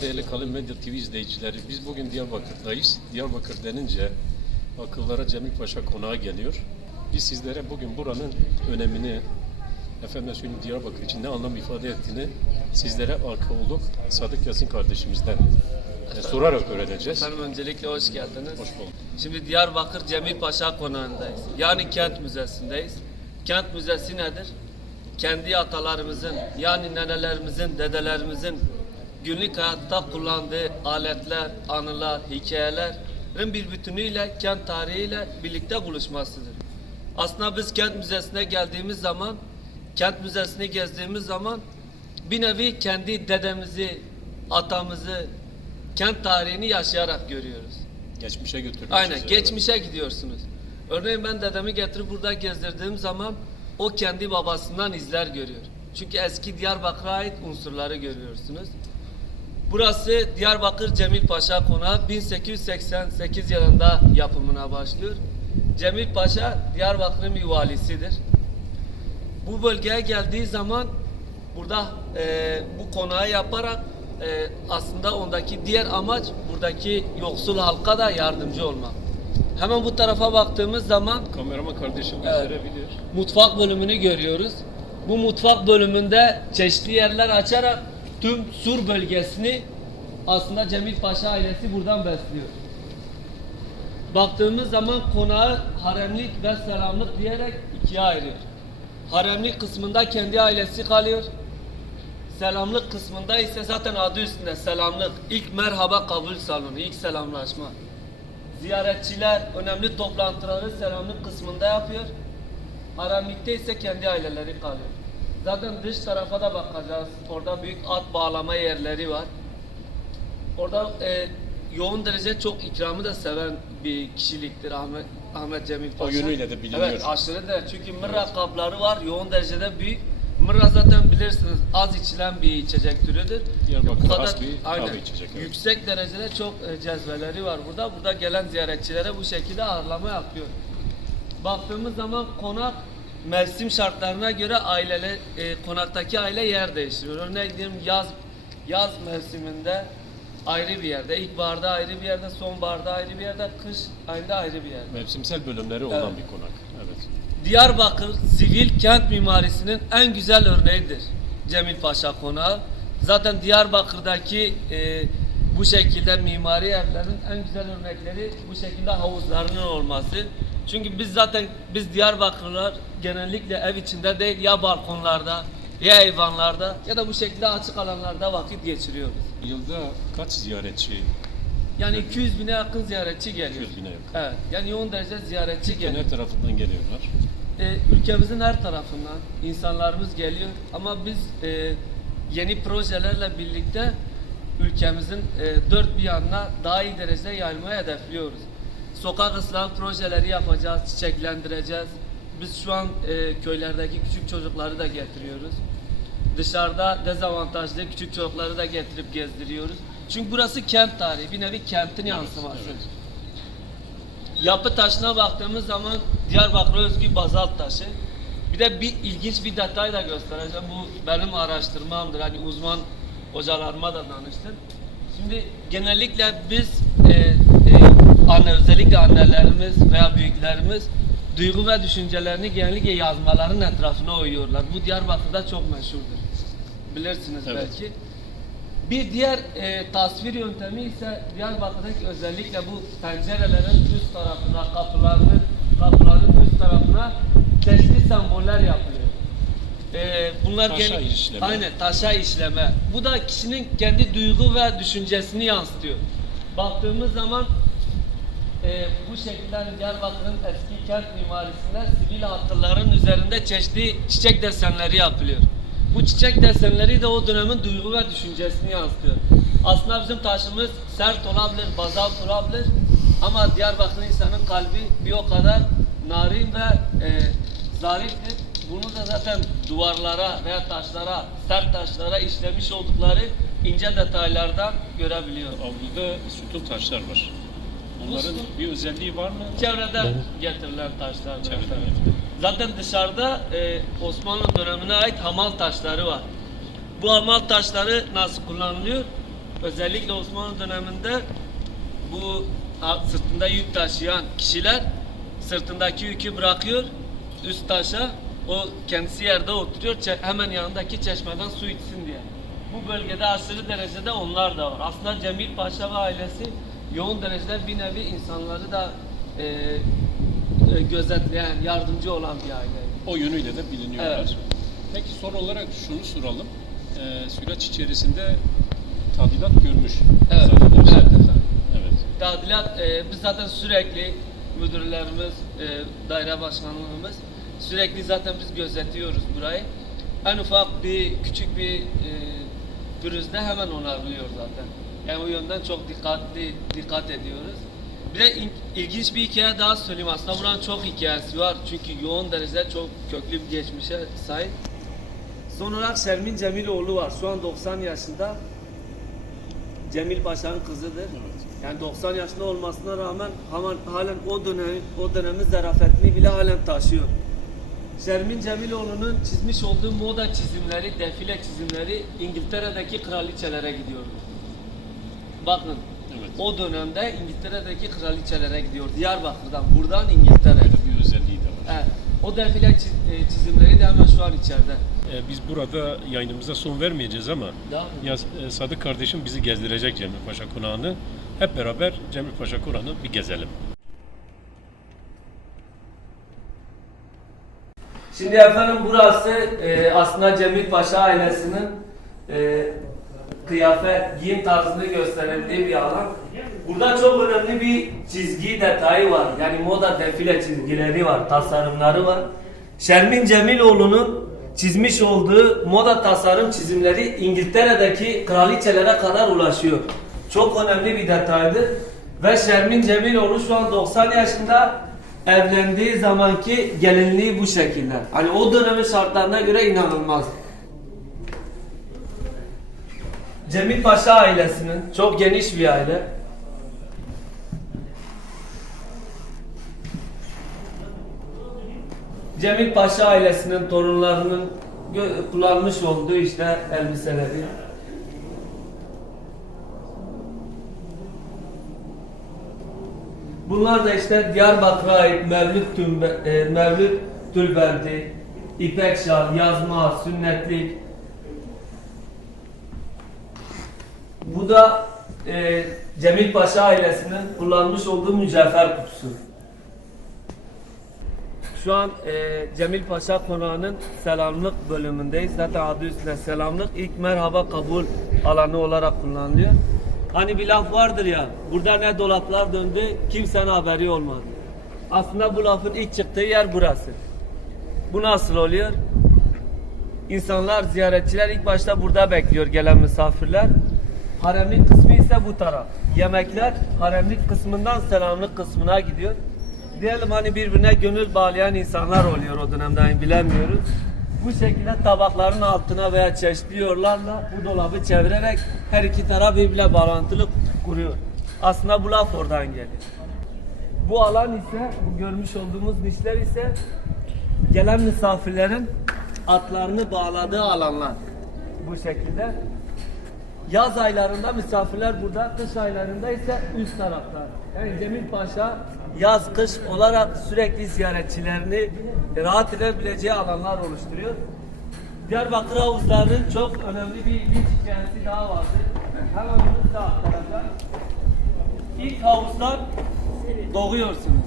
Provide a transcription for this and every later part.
Değerli Kalın Medya TV izleyicileri, biz bugün Diyarbakır'dayız. Diyarbakır denince akıllara Cemil Paşa konağı geliyor. Biz sizlere bugün buranın önemini, efendim söyleyeyim Diyarbakır için ne anlam ifade ettiğini sizlere arkeolog Sadık Yasin kardeşimizden e, sorarak öğreneceğiz. Efendim öncelikle hoş geldiniz. Hoş bulduk. Şimdi Diyarbakır Cemil Paşa Konağı'ndayız. Yani kent müzesindeyiz. Kent müzesi nedir? Kendi atalarımızın yani nenelerimizin, dedelerimizin günlük hayatta kullandığı aletler, anılar, hikayelerin bir bütünüyle kent tarihiyle birlikte buluşmasıdır. Aslında biz kent müzesine geldiğimiz zaman, kent müzesini gezdiğimiz zaman bir nevi kendi dedemizi, atamızı, kent tarihini yaşayarak görüyoruz. Geçmişe götürüyoruz. Aynen geçmişe gidiyorsunuz. Örneğin ben dedemi getirip burada gezdirdiğim zaman o kendi babasından izler görüyor. Çünkü eski Diyarbakır'a ait unsurları görüyorsunuz. Burası Diyarbakır Cemil Paşa Konağı 1888 yılında yapımına başlıyor. Cemil Paşa Diyarbakır'ın bir valisidir. Bu bölgeye geldiği zaman burada e, bu konağı yaparak e, aslında ondaki diğer amaç buradaki yoksul halka da yardımcı olmak. Hemen bu tarafa baktığımız zaman Kameraman kardeşim gösterebilir. mutfak bölümünü görüyoruz. Bu mutfak bölümünde çeşitli yerler açarak tüm Sur bölgesini aslında Cemil Paşa ailesi buradan besliyor. Baktığımız zaman konağı haremlik ve selamlık diyerek ikiye ayırıyor. Haremlik kısmında kendi ailesi kalıyor. Selamlık kısmında ise zaten adı üstünde selamlık. İlk merhaba kabul salonu, ilk selamlaşma. Ziyaretçiler önemli toplantıları selamlık kısmında yapıyor. Haremlikte ise kendi aileleri kalıyor. Zaten dış tarafa da bakacağız. Orada büyük at bağlama yerleri var. Orada e, yoğun derece çok ikramı da seven bir kişiliktir Ahmet Ahmet Cemil Paşa. yönüyle de biliniyor. Evet aşırı da çünkü mırra kapları var yoğun derecede büyük. Mırra zaten bilirsiniz az içilen bir içecek türüdür. Kadar- has bir aynen, kahve içecek, evet. Yüksek derecede çok e, cezveleri var burada. Burada gelen ziyaretçilere bu şekilde ağırlama yapıyor. Baktığımız zaman konak mevsim şartlarına göre ailele e, konaktaki aile yer değiştiriyor. Örneğin diyelim yaz yaz mevsiminde ayrı bir yerde, ilkbaharda ayrı bir yerde, sonbaharda ayrı bir yerde, kış ayında ayrı bir yerde. Mevsimsel bölümleri olan Evet. bir konak. Evet. Diyarbakır sivil kent mimarisinin en güzel örneğidir Cemil Paşa Konağı. Zaten Diyarbakır'daki e, bu şekilde mimari evlerin en güzel örnekleri bu şekilde havuzlarının olması. Çünkü biz zaten biz Diyarbakırlılar genellikle ev içinde değil ya balkonlarda ya eyvanlarda ya da bu şekilde açık alanlarda vakit geçiriyoruz. Yılda kaç ziyaretçi? Yani 200 bine yakın ziyaretçi geliyor. 200 bine yakın. Evet. Yani yoğun derece ziyaretçi geliyor. Genel tarafından geliyorlar. e, ülkemizin her tarafından insanlarımız geliyor ama biz e, yeni projelerle birlikte ülkemizin e, dört bir yanına daha iyi derecede yayılmayı hedefliyoruz. Sokak ıslah projeleri yapacağız, çiçeklendireceğiz. Biz şu an e, köylerdeki küçük çocukları da getiriyoruz. Dışarıda dezavantajlı küçük çocukları da getirip gezdiriyoruz. Çünkü burası kent tarihi, bir nevi kentin yansıması. evet. Yapı taşına baktığımız zaman Diyarbakır'a özgü bazalt taşı. Bir de bir ilginç bir detay da göstereceğim. Bu benim araştırmamdır. Hani uzman hocalarıma da danıştım. Şimdi genellikle biz anne özellikle annelerimiz veya büyüklerimiz duygu ve düşüncelerini genellikle yazmaların etrafına oyuyorlar. Bu Diyarbakır'da çok meşhurdur. Bilirsiniz Evet. belki. Bir diğer e, tasvir yöntemi ise Diyarbakır'daki özellikle bu pencerelerin üst tarafına, kapıların, kapıların üst tarafına çeşitli semboller yapılıyor. E, bunlar Taşa gel- işleme. Aynen taşa işleme. Bu da kişinin kendi duygu ve düşüncesini yansıtıyor. Baktığımız zaman e, bu şekilde Diyarbakır'ın eski kent mimarisinde sivil hatırların üzerinde çeşitli çiçek desenleri yapılıyor. Bu çiçek desenleri de o dönemin duygu ve düşüncesini yansıtıyor. Aslında bizim taşımız sert olabilir, bazalt olabilir ama Diyarbakır insanın kalbi bir o kadar narin ve e, zariftir. Bunu da zaten duvarlara veya taşlara, sert taşlara işlemiş oldukları ince detaylardan görebiliyoruz. Avluda sütun taşlar var. Bunların bir özelliği var mı? Çevreden getirilen taşlar. Çevreden zaten. getirilen. Zaten dışarıda e, Osmanlı dönemine ait hamal taşları var. Bu hamal taşları nasıl kullanılıyor? özellikle Osmanlı döneminde bu sırtında yük taşıyan kişiler sırtındaki yükü bırakıyor üst taşa o kendisi yerde oturuyor hemen yanındaki çeşmeden su içsin diye. Bu bölgede aşırı derecede onlar da var. Aslında Cemil Paşa ve ailesi yoğun derecede bir nevi insanları da e, e, gözetleyen, yardımcı olan bir aile. O yönüyle de biliniyorlar. Evet. Peki son olarak şunu soralım. Ee, süreç içerisinde tadilat görmüş. Evet, evet efendim. Evet. Tadilat, e, biz zaten sürekli müdürlerimiz, e, daire başkanlığımız sürekli zaten biz gözetiyoruz burayı. En ufak bir, küçük bir e, pürüzde hemen onarılıyor zaten. Yani o yönden çok dikkatli, dikkat ediyoruz. Bir de in- ilginç bir hikaye daha söyleyeyim. Aslında buranın çok hikayesi var. Çünkü yoğun derecede çok köklü bir geçmişe sahip. Son olarak Şermin Cemiloğlu var. Şu an 90 yaşında. Cemil Paşa'nın kızıdır. Yani 90 yaşında olmasına rağmen hemen halen o dönem o dönemin zarafetini bile halen taşıyor. Şermin Cemiloğlu'nun çizmiş olduğu moda çizimleri, defile çizimleri İngiltere'deki kraliçelere gidiyordu. Bakın Evet. o dönemde İngiltere'deki kraliçelere gidiyor. Diyarbakır'dan, buradan İngiltere. Bir özelliği de var. Evet. O defile e, çizimleri de hemen şu an içeride. Ee, biz burada yayınımıza son vermeyeceğiz ama ya, e, Sadık kardeşim bizi gezdirecek Cemil Paşa Konağı'nı. Hep beraber Cemil Paşa Konağı'nı bir gezelim. Şimdi efendim burası e, aslında Cemil Paşa ailesinin e, kıyafet, giyim tarzını gösterildiği bir alan. Burada çok önemli bir çizgi detayı var. Yani moda defile çizgileri var, tasarımları var. Şermin Cemiloğlu'nun çizmiş olduğu moda tasarım çizimleri İngiltere'deki kraliçelere kadar ulaşıyor. Çok önemli bir detaydır. Ve Şermin Cemiloğlu şu an 90 yaşında evlendiği zamanki gelinliği bu şekilde. Hani o dönemin şartlarına göre inanılmaz. Cemil Paşa ailesinin çok geniş bir aile. Cemil Paşa ailesinin torunlarının kullanmış olduğu işte elbiseleri. Bunlar da işte Diyarbakır'a ait Mevlüt, tümbe, e, Mevlüt tülbenti, ipek şal, yazma, sünnetlik. Bu da e, Cemil Paşa ailesinin kullanmış olduğu mücevher kutusu. Şu an e, Cemil Paşa Konağı'nın selamlık bölümündeyiz. Zaten adı üstünde selamlık. İlk merhaba kabul alanı olarak kullanılıyor. Hani bir laf vardır ya, burada ne dolaplar döndü, kimsenin haberi olmadı. Aslında bu lafın ilk çıktığı yer burası. Bu nasıl oluyor? İnsanlar, ziyaretçiler ilk başta burada bekliyor gelen misafirler. Haremlik kısmı ise bu taraf. Yemekler haremlik kısmından selamlık kısmına gidiyor. Diyelim hani birbirine gönül bağlayan insanlar oluyor o dönemde hani bilemiyoruz. Bu şekilde tabakların altına veya çeşitli yollarla bu dolabı çevirerek her iki taraf birbirine bağlantılı kuruyor. Aslında bu laf oradan geliyor. Bu alan ise, bu görmüş olduğumuz nişler ise gelen misafirlerin atlarını bağladığı alanlar. Bu şekilde. Yaz aylarında misafirler burada, kış aylarında ise üst tarafta. Yani Cemil Paşa yaz kış olarak sürekli ziyaretçilerini rahat edebileceği alanlar oluşturuyor. Diyarbakır havuzlarının çok önemli bir ilginç hikayesi daha vardır. Hemen bunu size aktaracağım. İlk havuzdan doğuyorsunuz.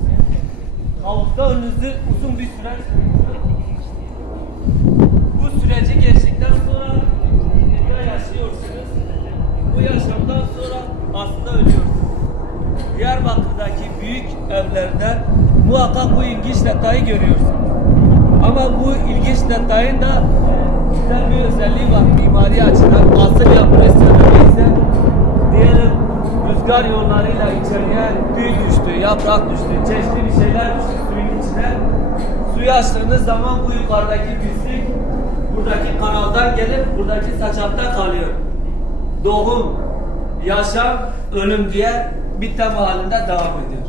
Havuzda önünüzü uzun bir süreç bu süreci geçtikten sonra ya yaşıyorsunuz. Bu yaşamdan sonra aslında ölüyorsunuz. Diyarbakır'daki evlerde muhakkak bu ilginç detayı görüyorsunuz. Ama bu ilginç detayın da güzel bir özelliği var mimari açıdan. Asıl yapmış sebebi ise diyelim rüzgar yollarıyla içeriye tüy düştü, yaprak düştü, çeşitli bir şeyler düştü suyun içine. Suyu açtığınız zaman bu yukarıdaki pislik buradaki kanaldan gelip buradaki saçakta kalıyor. Doğum, yaşam, ölüm diye bir halinde devam ediyor.